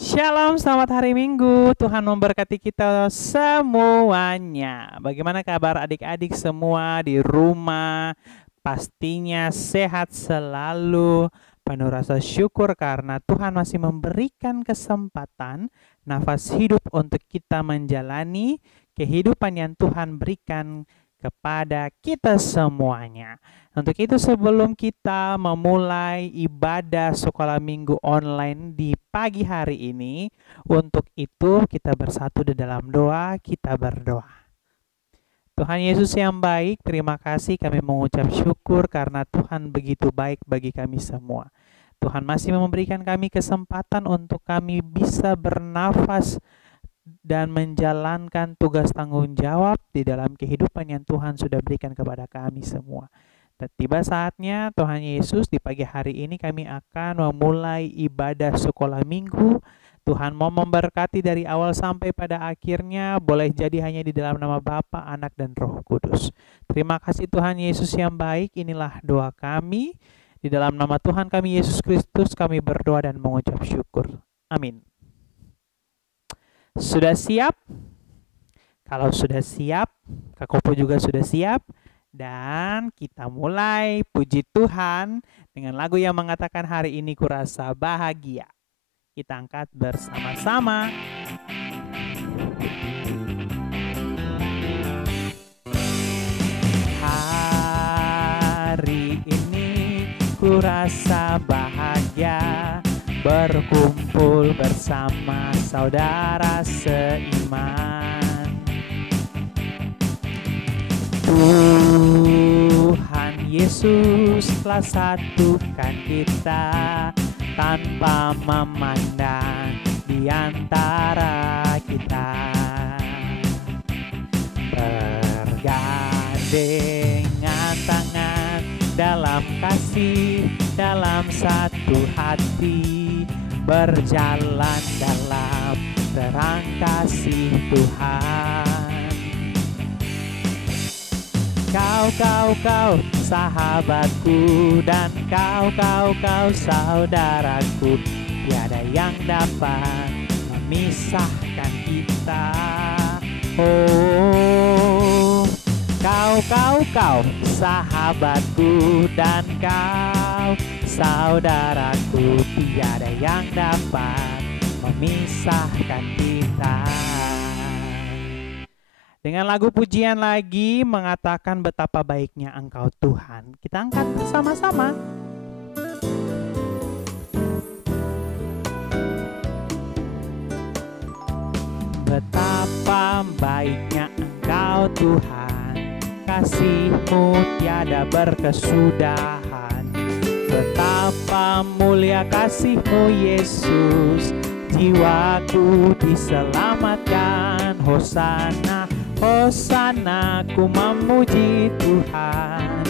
Shalom, selamat hari Minggu. Tuhan memberkati kita semuanya. Bagaimana kabar adik-adik semua di rumah? Pastinya sehat selalu, penuh rasa syukur karena Tuhan masih memberikan kesempatan, nafas hidup untuk kita menjalani kehidupan yang Tuhan berikan kepada kita semuanya. Untuk itu sebelum kita memulai ibadah sekolah minggu online di pagi hari ini, untuk itu kita bersatu di dalam doa, kita berdoa. Tuhan Yesus yang baik, terima kasih kami mengucap syukur karena Tuhan begitu baik bagi kami semua. Tuhan masih memberikan kami kesempatan untuk kami bisa bernafas dan menjalankan tugas tanggung jawab di dalam kehidupan yang Tuhan sudah berikan kepada kami semua. Dan tiba saatnya Tuhan Yesus di pagi hari ini kami akan memulai ibadah sekolah minggu. Tuhan mau memberkati dari awal sampai pada akhirnya, boleh jadi hanya di dalam nama Bapa, Anak, dan Roh Kudus. Terima kasih Tuhan Yesus yang baik, inilah doa kami. Di dalam nama Tuhan kami Yesus Kristus kami berdoa dan mengucap syukur. Amin. Sudah siap? Kalau sudah siap, Kak Kopo juga sudah siap. Dan kita mulai puji Tuhan dengan lagu yang mengatakan hari ini kurasa bahagia. Kita angkat bersama-sama. Hari ini kurasa bahagia, berkumpul bersama saudara seiman. Tuhan Yesus telah satukan kita tanpa memandang di antara kita. Bergandengan tangan dalam kasih, dalam satu hati, berjalan dalam terang kasih Tuhan. Kau sahabatku, dan kau saudaraku, tiada yang dapat memisahkan kita. Oh, kau sahabatku, dan kau saudaraku, tiada yang dapat memisahkan kita. Dengan lagu pujian lagi mengatakan betapa baiknya Engkau Tuhan. Kita angkat bersama-sama. Betapa baiknya Engkau Tuhan, kasih-Mu tiada berkesudahan. Betapa mulia kasih-Mu Yesus, jiwaku diselamatkan. Hosana, Hosana, ku memuji Tuhan.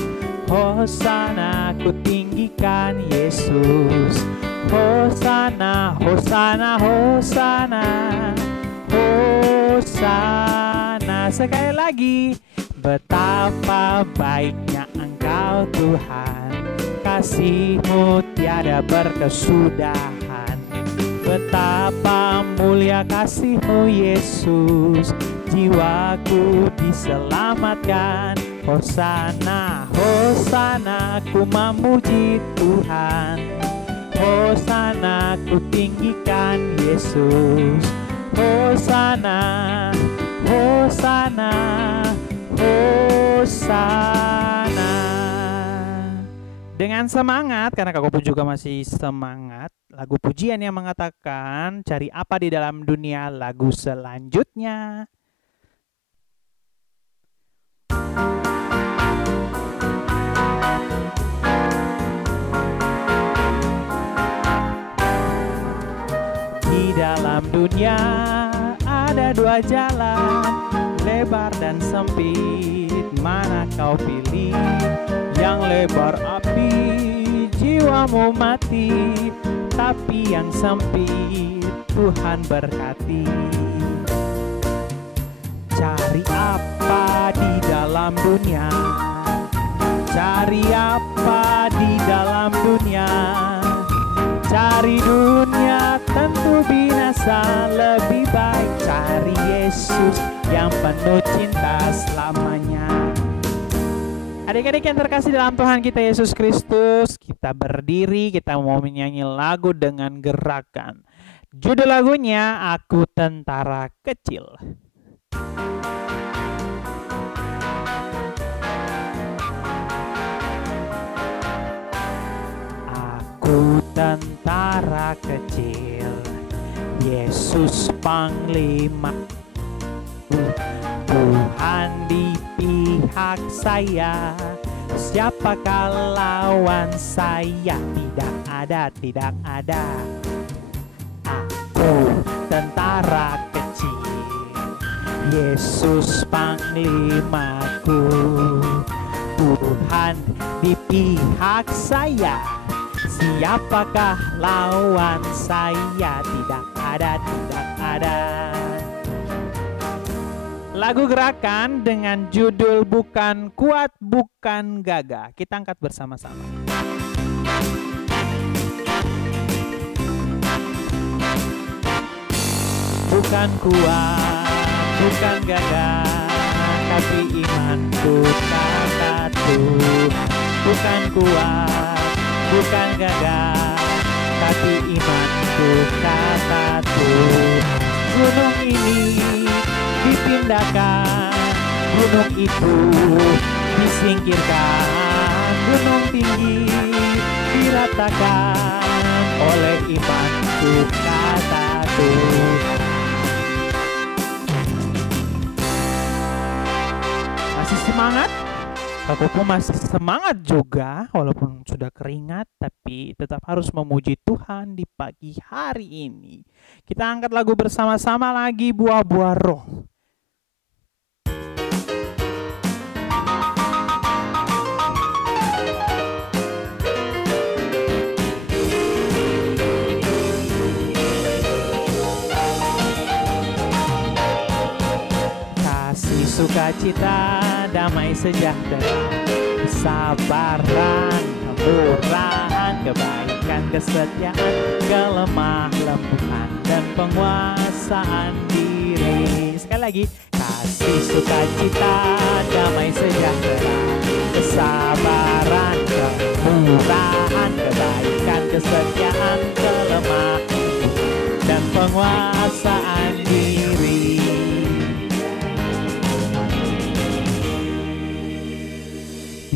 Hosana, ku tinggikan Yesus. Hosana, Hosana, Hosana, Hosana. Sekali lagi, betapa baiknya Engkau Tuhan, kasih-Mu tiada berkesudahan. Betapa mulia kasih-Mu Yesus, jiwaku diselamatkan. Hosana, Hosana, ku memuji Tuhan. Hosana, ku tinggikan Yesus. Hosana, Hosana, Hosana. Dengan semangat, karena Kak Kopo juga masih semangat, lagu pujian yang mengatakan cari apa di dalam dunia, lagu selanjutnya. Di dalam dunia ada dua jalan, lebar dan sempit, mana kau pilih? Yang lebar api, jiwamu mati, tapi yang sempit Tuhan berkati. Cari apa di dalam dunia? Cari apa di dalam dunia? Cari dunia tentu binasa. Adik-adik yang terkasih dalam Tuhan kita Yesus Kristus, kita berdiri, kita mau menyanyi lagu dengan gerakan. Judul lagunya, Aku Tentara Kecil. Aku tentara kecil, Yesus Panglima, Tuhan di pihak saya, siapakah lawan saya? Tidak ada, tidak ada. Aku tentara kecil, Yesus Panglimaku, Tuhan di pihak saya, siapakah lawan saya? Tidak ada, tidak ada. Lagu gerakan dengan judul Bukan Kuat, Bukan Gagah. Kita angkat bersama-sama. Bukan kuat, bukan gagah, tapi imanku kataku. Bukan kuat, bukan gagah, tapi imanku kataku. Gunung ini dipindahkan, gunung itu disingkirkan, gunung tinggi diratakan oleh imanku kataku. Masih semangat? Aku masih semangat juga, walaupun sudah keringat, tapi tetap harus memuji Tuhan di pagi hari ini. Kita angkat lagu bersama-sama lagi, Buah-buah Roh. Kasih, sukacita, damai sejahtera, kesabaran, kemurahan, kebaikan, kesetiaan, kelemah lembutan, dan penguasaan diri. Sekali lagi, kasih, sukacita, damai sejahtera, kesabaran, kemurahan, kebaikan, kesetiaan, kelemah lembutan, dan penguasaan diri.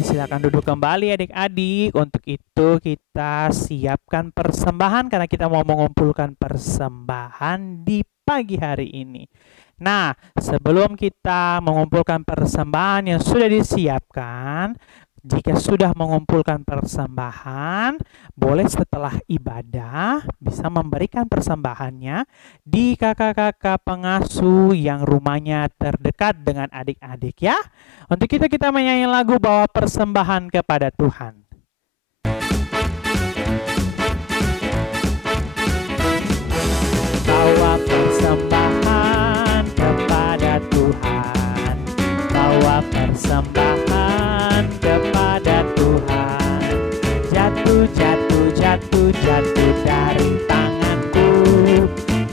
Silakan duduk kembali adik-adik. Untuk itu kita siapkan persembahan karena kita mau mengumpulkan persembahan di pagi hari ini. Nah, sebelum kita mengumpulkan persembahan yang sudah disiapkan, jika sudah mengumpulkan persembahan, boleh setelah ibadah bisa memberikan persembahannya di kakak-kakak pengasuh yang rumahnya terdekat dengan adik-adik ya. Untuk itu kita menyanyi lagu Bawa Persembahan Kepada Tuhan. Bawa persembahan kepada Tuhan, bawa persembahan kepada Tuhan. Jatuh, jatuh, jatuh, jatuh dari tanganku.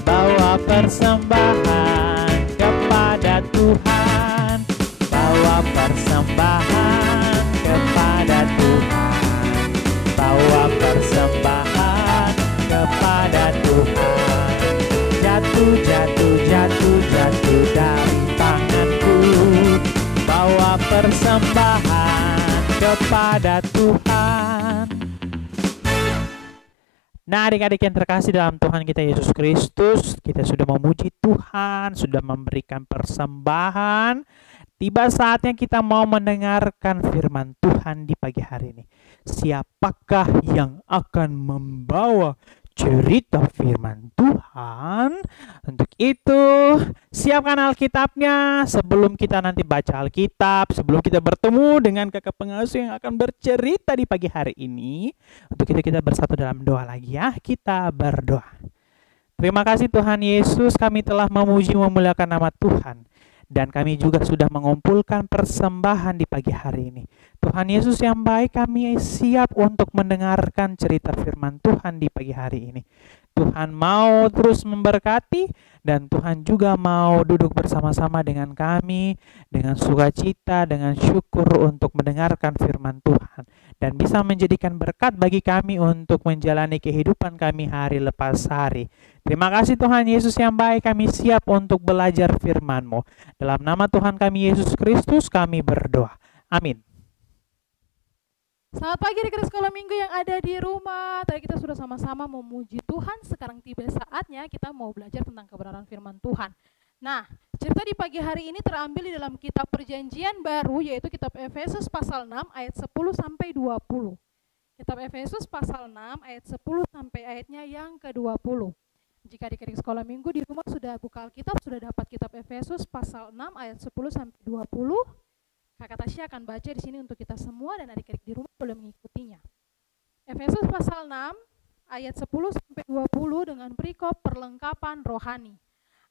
Bawa persembahan kepada Tuhan, bawa persembahan kepada Tuhan, bawa persembahan kepada Tuhan. Jatuh, jatuh, jatuh, jatuh dari tanganku. Bawa persembahan kepada Tuhan. Nah, adik-adik yang terkasih dalam Tuhan kita Yesus Kristus, kita sudah memuji Tuhan, sudah memberikan persembahan. Tiba saatnya kita mau mendengarkan firman Tuhan di pagi hari ini. Siapakah yang akan membawa cerita firman Tuhan? Untuk itu, siapkan Alkitabnya sebelum kita nanti baca Alkitab, sebelum kita bertemu dengan kakak pengasuh yang akan bercerita di pagi hari ini. Untuk itu kita bersatu dalam doa lagi ya. Kita berdoa. Terima kasih Tuhan Yesus, kami telah memuji memuliakan nama Tuhan. Dan kami juga sudah mengumpulkan persembahan di pagi hari ini. Tuhan Yesus yang baik, kami siap untuk mendengarkan cerita firman Tuhan di pagi hari ini. Tuhan mau terus memberkati, dan Tuhan juga mau duduk bersama-sama dengan kami dengan sukacita, dengan syukur untuk mendengarkan firman Tuhan, dan bisa menjadikan berkat bagi kami untuk menjalani kehidupan kami hari lepas hari. Terima kasih Tuhan Yesus yang baik, kami siap untuk belajar firman-Mu. Dalam nama Tuhan kami Yesus Kristus kami berdoa. Amin. Selamat pagi adik-adik sekolah minggu yang ada di rumah. Tadi kita sudah sama-sama memuji Tuhan. Sekarang tiba saatnya kita mau belajar tentang kebenaran firman Tuhan. Nah, cerita di pagi hari ini terambil di dalam kitab Perjanjian Baru, yaitu kitab Efesus pasal 6 ayat 10 sampai 20. Kitab Efesus pasal 6 ayat 10 sampai ayatnya yang ke-20. Jika adik-adik sekolah minggu di rumah sudah buka Alkitab, sudah dapat kitab Efesus pasal 6 ayat 10 sampai 20. Kakak Tasya akan baca di sini untuk kita semua dan adik-adik di rumah boleh mengikutinya. Efesus pasal 6 ayat 10 sampai 20 dengan perikop perlengkapan rohani.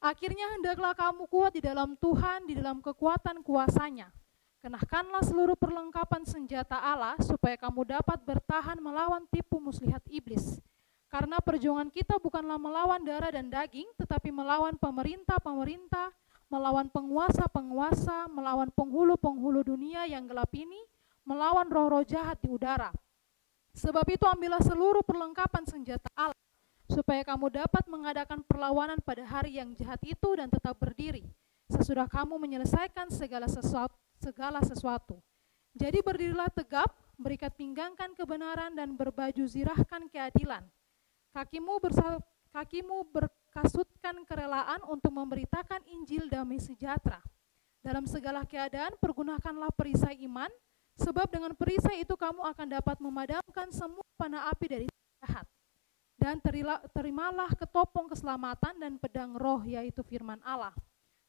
Akhirnya hendaklah kamu kuat di dalam Tuhan, di dalam kekuatan kuasa-Nya. Kenakanlah seluruh perlengkapan senjata Allah supaya kamu dapat bertahan melawan tipu muslihat iblis. Karena perjuangan kita bukanlah melawan darah dan daging, tetapi melawan pemerintah-pemerintah, melawan penguasa-penguasa, melawan penghulu-penghulu dunia yang gelap ini, melawan roh-roh jahat di udara. Sebab itu ambillah seluruh perlengkapan senjata Allah, supaya kamu dapat mengadakan perlawanan pada hari yang jahat itu dan tetap berdiri, sesudah kamu menyelesaikan segala sesuatu. Jadi berdirilah tegap, berikat pinggangkan kebenaran dan berbaju zirahkan keadilan. Kakimu berkasutkan kerelaan untuk memberitakan Injil damai sejahtera. Dalam segala keadaan pergunakanlah perisai iman, sebab dengan perisai itu kamu akan dapat memadamkan semua panah api dari jahat. Dan terimalah ketopong keselamatan dan pedang roh, yaitu firman Allah.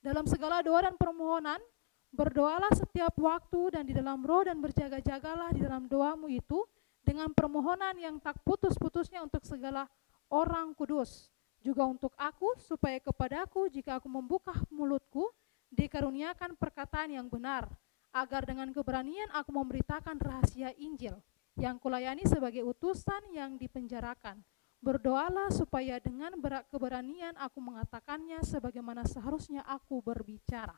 Dalam segala doa dan permohonan, berdoalah setiap waktu dan di dalam roh, dan berjaga-jagalah di dalam doamu itu dengan permohonan yang tak putus-putusnya untuk segala orang kudus, juga untuk aku, supaya kepadaku jika aku membuka mulutku dikaruniakan perkataan yang benar, agar dengan keberanian aku memberitakan rahasia Injil yang kulayani sebagai utusan yang dipenjarakan. Berdoalah supaya dengan keberanian aku mengatakannya sebagaimana seharusnya aku berbicara.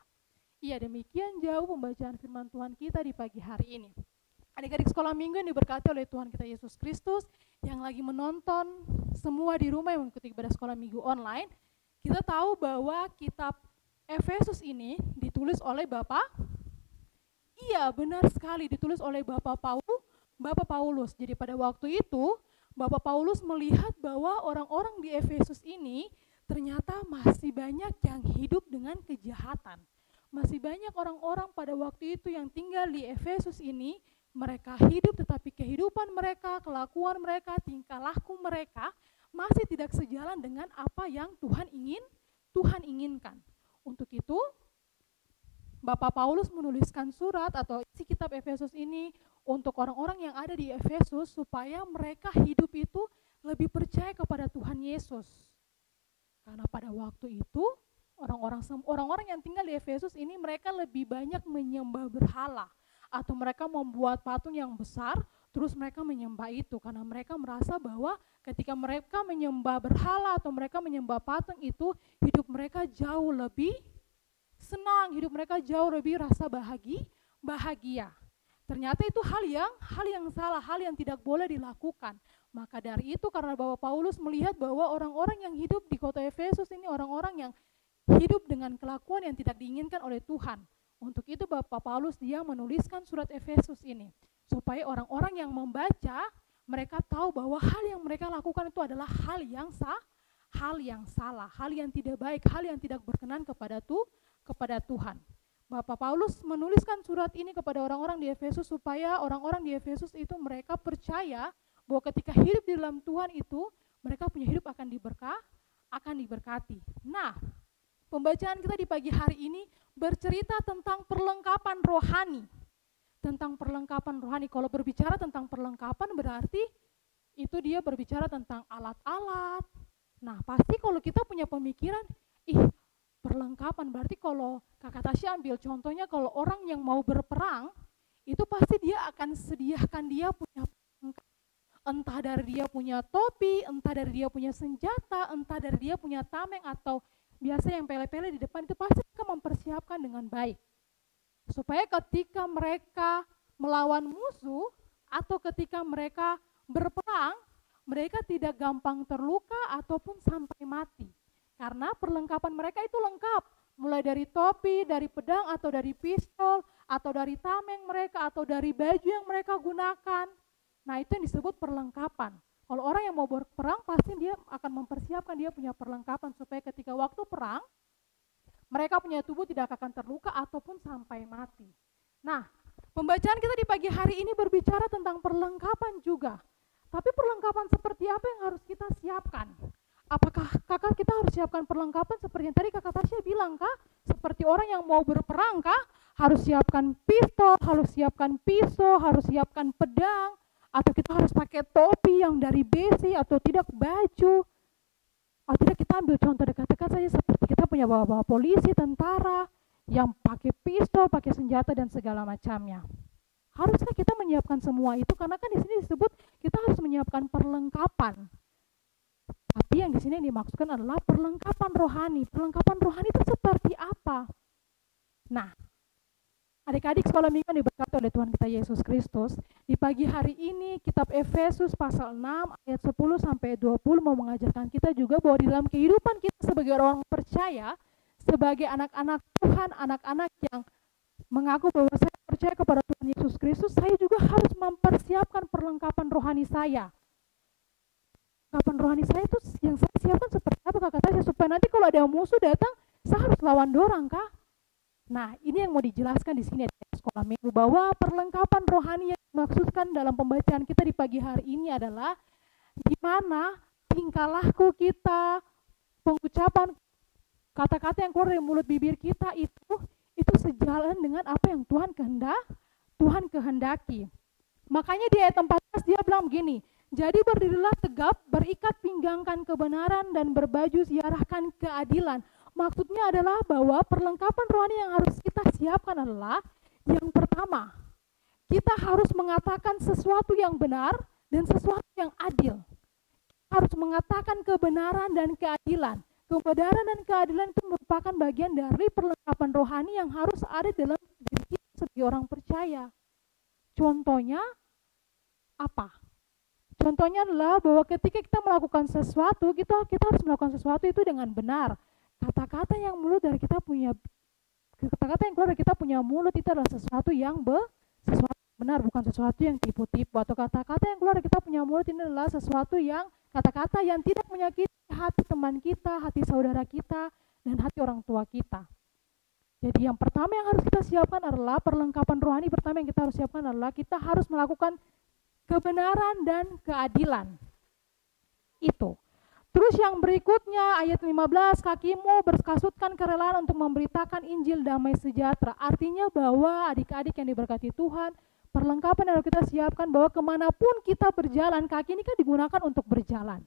Iya, demikian jauh pembacaan firman Tuhan kita di pagi hari ini. Adik-adik sekolah minggu yang diberkati oleh Tuhan kita Yesus Kristus, yang lagi menonton semua di rumah yang mengikuti ibadah sekolah minggu online, kita tahu bahwa kitab Efesus ini ditulis oleh Bapak, iya benar sekali, ditulis oleh Bapak Paulus. Jadi pada waktu itu Bapak Paulus melihat bahwa orang-orang di Efesus ini ternyata masih banyak yang hidup dengan kejahatan. Masih banyak orang-orang pada waktu itu yang tinggal di Efesus ini, mereka hidup tetapi kehidupan mereka, kelakuan mereka, tingkah laku mereka masih tidak sejalan dengan apa yang Tuhan inginkan. Untuk itu Bapak Paulus menuliskan surat atau isi kitab Efesus ini untuk orang-orang yang ada di Efesus supaya mereka hidup itu lebih percaya kepada Tuhan Yesus. Karena pada waktu itu orang-orang yang tinggal di Efesus ini mereka lebih banyak menyembah berhala, atau mereka membuat patung yang besar, terus mereka menyembah itu, karena mereka merasa bahwa ketika mereka menyembah berhala atau mereka menyembah patung itu, hidup mereka jauh lebih senang, hidup mereka jauh lebih rasa bahagia. Ternyata itu hal yang salah, hal yang tidak boleh dilakukan. Maka dari itu, karena Bapak Paulus melihat bahwa orang-orang yang hidup di kota Efesus ini orang-orang yang hidup dengan kelakuan yang tidak diinginkan oleh Tuhan. Untuk itu Bapak Paulus dia menuliskan surat Efesus ini supaya orang-orang yang membaca mereka tahu bahwa hal yang mereka lakukan itu adalah hal yang salah, hal yang tidak baik, hal yang tidak berkenan kepada Tuhan. Bapak Paulus menuliskan surat ini kepada orang-orang di Efesus supaya orang-orang di Efesus itu mereka percaya bahwa ketika hidup di dalam Tuhan itu mereka punya hidup akan diberkati. Nah, pembacaan kita di pagi hari ini bercerita tentang perlengkapan rohani. Tentang perlengkapan rohani. Kalau berbicara tentang perlengkapan berarti itu dia berbicara tentang alat-alat. Nah, pasti kalau kita punya pemikiran, perlengkapan berarti kalau Kakak Tasya ambil contohnya, kalau orang yang mau berperang, itu pasti dia akan sediakan dia punya perlengkapan Entah dari dia punya topi, entah dari dia punya senjata, entah dari dia punya tameng, atau biasa yang pele-pele di depan, itu pasti mereka mempersiapkan dengan baik. Supaya ketika mereka melawan musuh, atau ketika mereka berperang, mereka tidak gampang terluka ataupun sampai mati. Karena perlengkapan mereka itu lengkap, mulai dari topi, dari pedang, atau dari pistol, atau dari tameng mereka, atau dari baju yang mereka gunakan. Nah, itu yang disebut perlengkapan. Kalau orang yang mau berperang, pasti dia akan mempersiapkan, dia punya perlengkapan supaya ketika waktu perang, mereka punya tubuh tidak akan terluka ataupun sampai mati. Nah, pembacaan kita di pagi hari ini berbicara tentang perlengkapan juga. Tapi perlengkapan seperti apa yang harus kita siapkan? Apakah kakak kita harus siapkan perlengkapan seperti yang tadi kakak Tasya bilang kah? Seperti orang yang mau berperang kah? Harus siapkan pistol, harus siapkan pisau, harus siapkan pedang, atau kita harus pakai topi yang dari besi, atau tidak baju, atau tidak kita ambil contoh dekat-dekat saja seperti kita punya bapak-bapak polisi, tentara yang pakai pistol, pakai senjata dan segala macamnya. Haruskah kita menyiapkan semua itu? Karena kan di sini disebut kita harus menyiapkan perlengkapan. Tapi yang di sini yang dimaksudkan adalah perlengkapan rohani. Perlengkapan rohani itu seperti apa? Nah, adik-adik sekolah minggu yang diberkati oleh Tuhan kita Yesus Kristus, di pagi hari ini kitab Efesus pasal 6 ayat 10 sampai 20 mau mengajarkan kita juga bahwa di dalam kehidupan kita sebagai orang percaya, sebagai anak-anak Tuhan, anak-anak yang mengaku bahwa saya percaya kepada Tuhan Yesus Kristus, saya juga harus mempersiapkan perlengkapan rohani saya. Perlengkapan rohani saya itu yang saya siapkan seperti apa kakak Tasya, supaya nanti kalau ada musuh datang, saya harus lawan dorang kah? Nah, ini yang mau dijelaskan di sini di sekolah minggu, bahwa perlengkapan rohani yang dimaksudkan dalam pembacaan kita di pagi hari ini adalah di mana tingkah laku kita, pengucapan kata-kata yang keluar dari mulut bibir kita itu sejalan dengan apa yang Tuhan kehendaki. Makanya di ayat 14 dia bilang begini, jadi berdirilah tegap, berikat pinggangkan kebenaran dan berbaju ziarahkan keadilan. Maksudnya adalah bahwa perlengkapan rohani yang harus kita siapkan adalah yang pertama, kita harus mengatakan sesuatu yang benar dan sesuatu yang adil. Kita harus mengatakan kebenaran dan keadilan. Kebenaran dan keadilan itu merupakan bagian dari perlengkapan rohani yang harus ada dalam diri kita sebagai orang percaya. Contohnya apa? Contohnya adalah bahwa ketika kita melakukan sesuatu, kita harus melakukan sesuatu itu dengan benar. Kata-kata yang keluar dari kita punya mulut itu adalah sesuatu yang benar, bukan sesuatu yang tipu-tipu. Atau kata-kata yang keluar dari kita punya mulut ini adalah sesuatu yang kata-kata yang tidak menyakiti hati teman kita, hati saudara kita, dan hati orang tua kita. Jadi yang pertama yang harus kita siapkan adalah perlengkapan rohani. Pertama yang kita harus siapkan adalah kita harus melakukan kebenaran dan keadilan. Itu. Terus yang berikutnya ayat 15, kakimu berkasutkan kerelaan untuk memberitakan Injil damai sejahtera. Artinya bahwa adik-adik yang diberkati Tuhan, perlengkapan yang harus kita siapkan bahwa kemanapun kita berjalan, kaki ini kan digunakan untuk berjalan.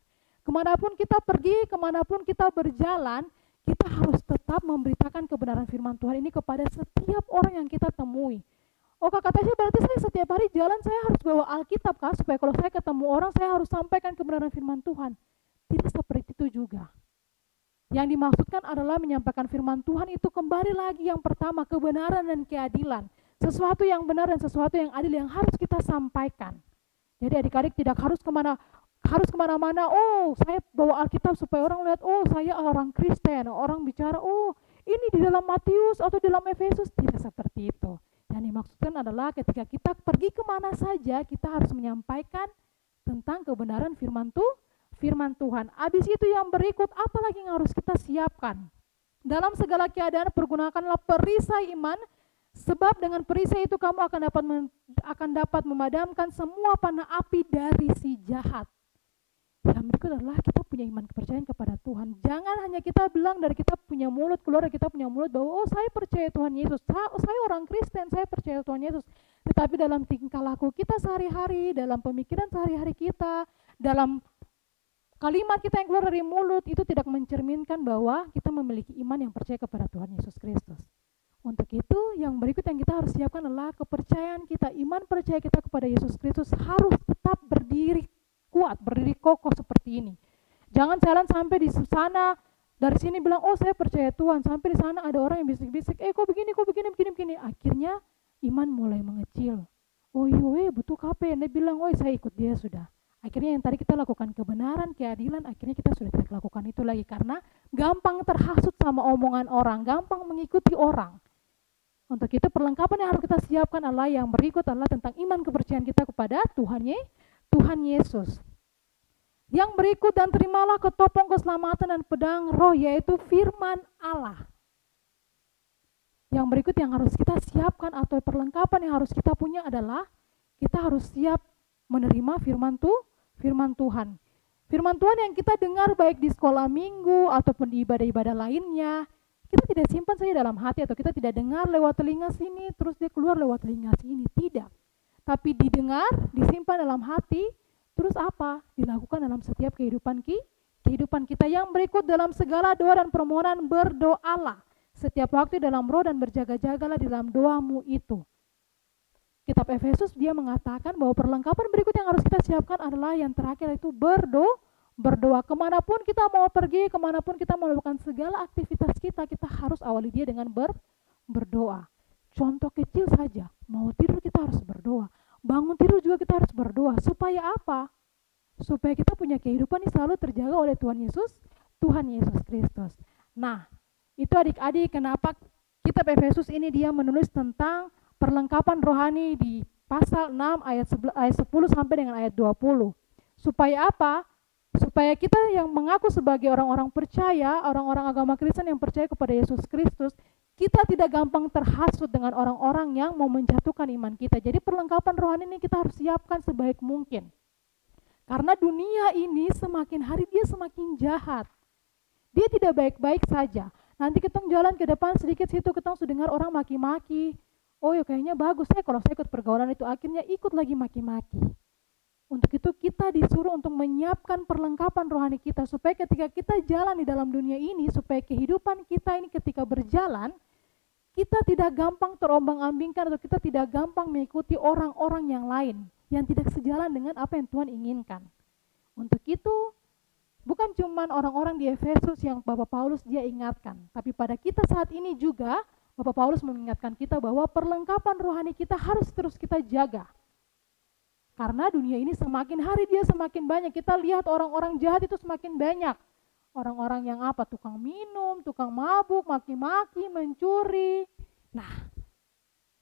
Kemanapun kita pergi, kemanapun kita berjalan, kita harus tetap memberitakan kebenaran firman Tuhan ini kepada setiap orang yang kita temui. Oh kakak Tasya, berarti saya setiap hari jalan saya harus bawa Alkitab kah? Supaya kalau saya ketemu orang saya harus sampaikan kebenaran firman Tuhan. Tidak seperti itu juga. Yang dimaksudkan adalah menyampaikan firman Tuhan itu kembali lagi yang pertama, kebenaran dan keadilan. Sesuatu yang benar dan sesuatu yang adil yang harus kita sampaikan. Jadi adik-adik tidak harus kemana-mana, oh saya bawa Alkitab supaya orang lihat, oh saya orang Kristen. Orang bicara, oh ini di dalam Matius atau di dalam Efesus. Tidak seperti itu. Yang dimaksudkan adalah ketika kita pergi kemana saja, kita harus menyampaikan tentang kebenaran firman Tuhan. Habis itu yang berikut, apa lagi yang harus kita siapkan? Dalam segala keadaan pergunakanlah perisai iman, sebab dengan perisai itu kamu akan dapat memadamkan semua panah api dari si jahat. Yang berikut adalah kita punya iman kepercayaan kepada Tuhan. Jangan hanya kita bilang dari kita punya mulut, keluar dari kita punya mulut bahwa oh saya percaya Tuhan Yesus, saya orang Kristen, saya percaya Tuhan Yesus. Tetapi dalam tingkah laku kita sehari-hari, dalam pemikiran sehari-hari kita, dalam kalimat kita yang keluar dari mulut itu tidak mencerminkan bahwa kita memiliki iman yang percaya kepada Tuhan Yesus Kristus. Untuk itu yang berikut yang kita harus siapkan adalah kepercayaan kita, iman percaya kita kepada Yesus Kristus harus tetap berdiri kuat, berdiri kokoh seperti ini. Jangan jalan sampai di sana, dari sini bilang, oh saya percaya Tuhan, sampai di sana ada orang yang bisik-bisik, kok begini, begini. Akhirnya iman mulai mengecil. Oh iya, butuh KP, dia bilang, oh saya ikut dia sudah. Akhirnya yang tadi kita lakukan kebenaran, keadilan, akhirnya kita sudah tidak lakukan itu lagi, karena gampang terhasut sama omongan orang, gampang mengikuti orang. Untuk itu perlengkapan yang harus kita siapkan adalah yang berikut adalah tentang iman kepercayaan kita kepada Tuhan Yesus. Yang berikut, dan terimalah ketopong keselamatan dan pedang roh, yaitu firman Allah. Yang berikut yang harus kita siapkan atau perlengkapan yang harus kita punya adalah kita harus siap menerima firman Tuhan. Firman Tuhan yang kita dengar baik di sekolah minggu ataupun di ibadah-ibadah lainnya, kita tidak simpan saja dalam hati atau kita tidak dengar lewat telinga sini terus dia keluar lewat telinga sini, tidak. Tapi didengar, disimpan dalam hati, terus apa? Dilakukan dalam setiap kehidupan kita. Yang berikut, dalam segala doa dan permohonan berdoalah setiap waktu dalam roh dan berjaga-jagalah di dalam doamu itu. Kitab Efesus dia mengatakan bahwa perlengkapan berikut yang harus kita siapkan adalah yang terakhir, itu berdoa. Kemanapun kita mau pergi, kemanapun kita mau melakukan segala aktivitas kita harus awali dia dengan berdoa. Contoh kecil saja, mau tidur kita harus berdoa, bangun tidur juga kita harus berdoa. Supaya apa? Supaya kita punya kehidupan yang selalu terjaga oleh Tuhan Yesus Kristus. Nah, itu adik-adik kenapa kitab Efesus ini dia menulis tentang perlengkapan rohani di pasal 6 ayat 10 sampai dengan ayat 20. Supaya apa? Supaya kita yang mengaku sebagai orang-orang percaya, orang-orang agama Kristen yang percaya kepada Yesus Kristus, kita tidak gampang terhasut dengan orang-orang yang mau menjatuhkan iman kita. Jadi perlengkapan rohani ini kita harus siapkan sebaik mungkin. Karena dunia ini semakin hari dia semakin jahat. Dia tidak baik-baik saja. Nanti kita jalan ke depan sedikit situ kita sudah dengar orang maki-maki. Oh ya kayaknya bagus kalau saya ikut pergaulan itu, akhirnya ikut lagi maki-maki. Untuk itu kita disuruh untuk menyiapkan perlengkapan rohani kita supaya ketika kita jalan di dalam dunia ini, supaya kehidupan kita ini ketika berjalan, kita tidak gampang terombang-ambingkan atau kita tidak gampang mengikuti orang-orang yang lain yang tidak sejalan dengan apa yang Tuhan inginkan. Untuk itu bukan cuma orang-orang di Efesus yang Bapak Paulus dia ingatkan, tapi pada kita saat ini juga Bapak Paulus mengingatkan kita bahwa perlengkapan rohani kita harus terus kita jaga. Karena dunia ini semakin hari dia semakin banyak. Kita lihat orang-orang jahat itu semakin banyak. Orang-orang yang apa? Tukang minum, tukang mabuk, maki-maki, mencuri. Nah,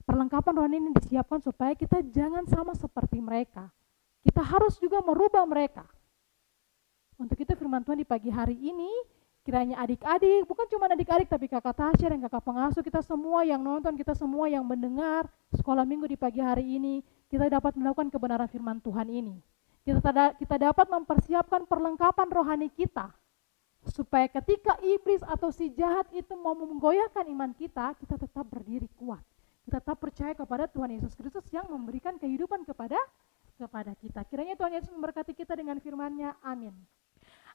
perlengkapan rohani ini disiapkan supaya kita jangan sama seperti mereka. Kita harus juga merubah mereka. Untuk itu firman Tuhan di pagi hari ini, kiranya adik-adik, bukan cuma adik-adik tapi kakak Tasya dan kakak pengasuh, kita semua yang nonton, kita semua yang mendengar sekolah minggu di pagi hari ini, kita dapat melakukan kebenaran firman Tuhan ini. Kita dapat mempersiapkan perlengkapan rohani kita, supaya ketika iblis atau si jahat itu mau menggoyahkan iman kita tetap berdiri kuat. Kita tetap percaya kepada Tuhan Yesus Kristus yang memberikan kehidupan kepada kita. Kiranya Tuhan Yesus memberkati kita dengan firman-Nya. Amin.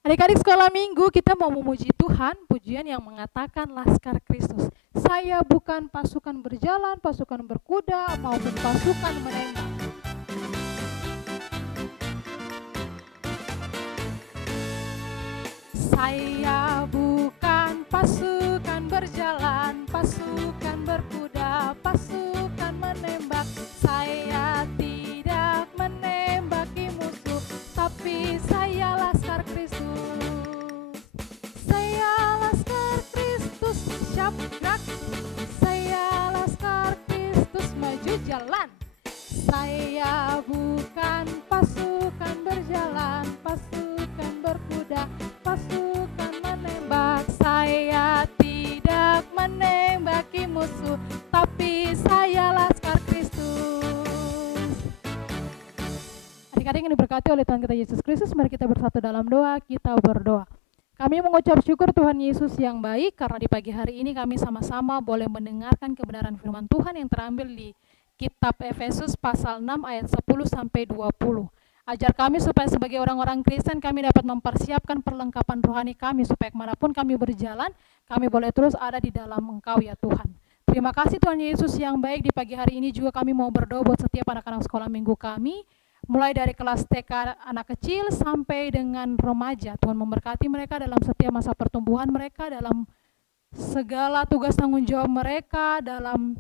Adik-adik sekolah minggu, kita mau memuji Tuhan, pujian yang mengatakan Laskar Kristus. Saya bukan pasukan berjalan, pasukan berkuda, maupun pasukan menembak. Saya bukan pasukan berjalan, pasukan berkuda, pasukan menembak. Saya tidak menembaki musuh, tapi saya Laskar Kristus. Saya Laskar Kristus, syabrak. Saya Laskar Kristus, maju jalan. Saya bukan pasukan berjalan, pasukan berkuda, pasukan menembak. Saya tidak menembaki musuh, tapi saya Laskar Kristus. Adik-adik yang diberkati oleh Tuhan kita Yesus Kristus, mari kita bersatu dalam doa, kita berdoa. Kami mengucap syukur Tuhan Yesus yang baik, karena di pagi hari ini kami sama-sama boleh mendengarkan kebenaran firman Tuhan yang terambil di kitab Efesus pasal 6 ayat 10 sampai 20. Ajar kami supaya sebagai orang-orang Kristen kami dapat mempersiapkan perlengkapan rohani kami, supaya kemanapun kami berjalan, kami boleh terus ada di dalam Engkau ya Tuhan. Terima kasih Tuhan Yesus yang baik, di pagi hari ini juga kami mau berdoa buat setiap anak-anak sekolah minggu kami. mulai dari kelas TK anak kecil sampai dengan remaja. Tuhan memberkati mereka dalam setiap masa pertumbuhan mereka, dalam segala tugas tanggung jawab mereka, dalam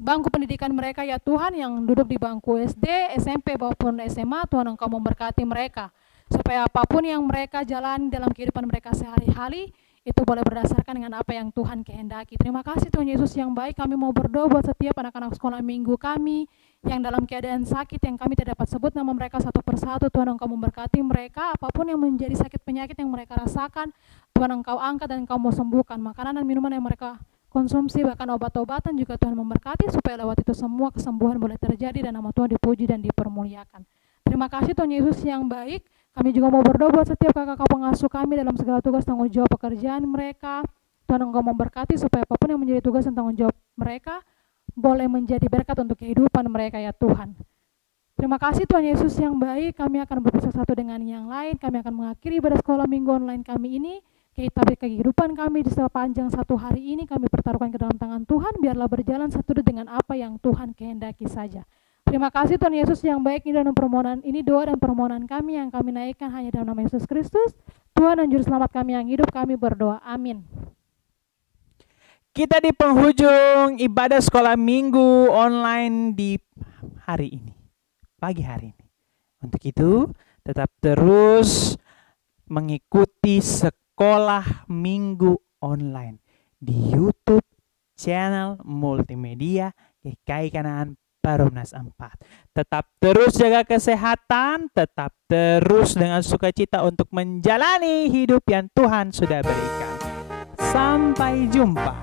bangku pendidikan mereka ya Tuhan, yang duduk di bangku SD, SMP maupun SMA. Tuhan Engkau memberkati mereka, supaya apapun yang mereka jalani dalam kehidupan mereka sehari-hari, itu boleh berdasarkan dengan apa yang Tuhan kehendaki. Terima kasih Tuhan Yesus yang baik. Kami mau berdoa buat setiap anak-anak sekolah minggu kami yang dalam keadaan sakit, yang kami tidak dapat sebut nama mereka satu persatu. Tuhan Engkau memberkati mereka, apapun yang menjadi sakit penyakit yang mereka rasakan, Tuhan Engkau angkat dan Engkau mau sembuhkan. Makanan dan minuman yang mereka konsumsi, bahkan obat-obatan juga Tuhan memberkati, supaya lewat itu semua kesembuhan boleh terjadi dan nama Tuhan dipuji dan dipermuliakan. Terima kasih Tuhan Yesus yang baik. Kami juga mau berdoa buat setiap kakak-kakak pengasuh kami dalam segala tugas tanggung jawab pekerjaan mereka. Tuhan Engkau memberkati supaya apapun yang menjadi tugas dan tanggung jawab mereka boleh menjadi berkat untuk kehidupan mereka ya Tuhan. Terima kasih Tuhan Yesus yang baik. Kami akan berpisah satu dengan yang lain. Kami akan mengakhiri ibadah sekolah minggu online kami ini. Tapi kehidupan kami di sepanjang satu hari ini kami pertaruhkan ke dalam tangan Tuhan. Biarlah berjalan satu dengan apa yang Tuhan kehendaki saja. Terima kasih Tuhan Yesus yang baik. Ini dalam permohonan ini, doa dan permohonan kami yang kami naikkan hanya dalam nama Yesus Kristus, Tuhan dan Juru Selamat kami yang hidup. Kami berdoa, amin. Kita di penghujung ibadah sekolah minggu online di hari ini, pagi hari ini. Untuk itu, tetap terus mengikuti sekolah minggu online di YouTube channel multimedia GKI Kanaan Perumnas 4. Tetap terus jaga kesehatan, tetap terus dengan sukacita untuk menjalani hidup yang Tuhan sudah berikan. Sampai jumpa.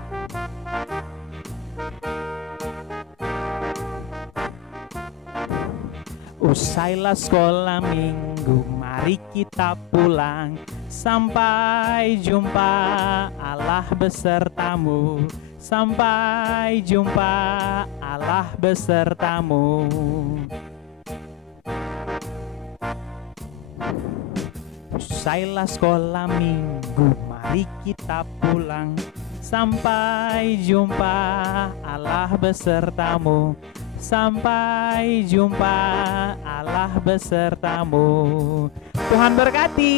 Usailah sekolah minggu, mari kita pulang. Sampai jumpa, Allah besertamu. Sampai jumpa, Allah besertamu. Usailah sekolah minggu, mari kita pulang. Sampai jumpa, Allah besertamu. Sampai jumpa, Allah besertamu. Tuhan berkati.